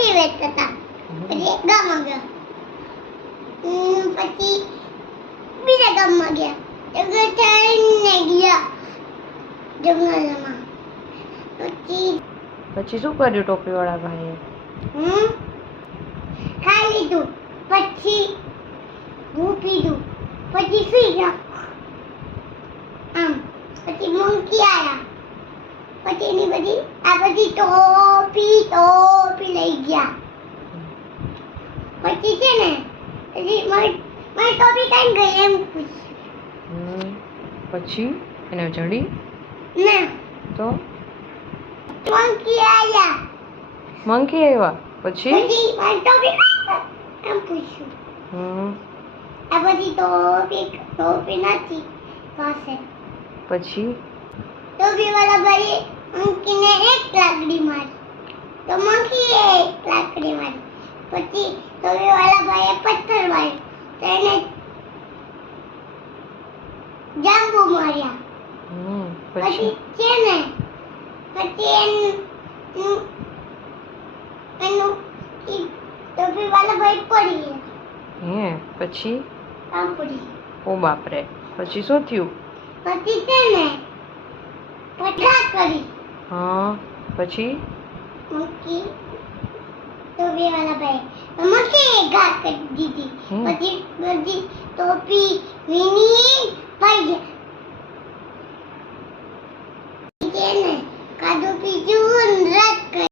ટોપી વેચતા હતા. પછી એક ગામમાં ગયા. પછી બીજા ગામમાં ગયા. જંગલ થઈને ગયા જંગલમાં. પછી શું કર્યું ટોપીવાળા ભાઈએ? ખાઈ લીધું. પછી હું પીધું. પછી સુઈ ગયા. આમ પછી મંકી આયા. પછી એની બધી આ બધી ટોપી લઈ ગયા. પછી છે ને પછી મારી ટોપી કાઈ ગઈ એમ પૂછ્યું. પછી એને જડી ના તો મંકી આયા. મંકી આવ્યા પછી પછી મારી ટોપી એમ પૂછ્યું. આ બધી ટોપી નથી પાસે. પછી ટોપી વાળા ભાઈએ મંકીને એક લાકડી મારી. તો મંકીએ એક લાકડી મારી. પછી ટોપી વાળા ભાઈએ પથ્થર માર્યો. તો એને જાંબુ માર્યા. પછી છે ને પછી એનું ટોપી વાળા ભાઈ પડી ગયા. પછી કાપડી. ઓ બાપરે પછી શું થયું? પછી છે ને પથરા કરી. પછી મંકી ટોપી વાળા ભાઈ મંકી ઘા કરી દીધી. પછી બધી ટોપી વીણી પડી ગયા. છે ને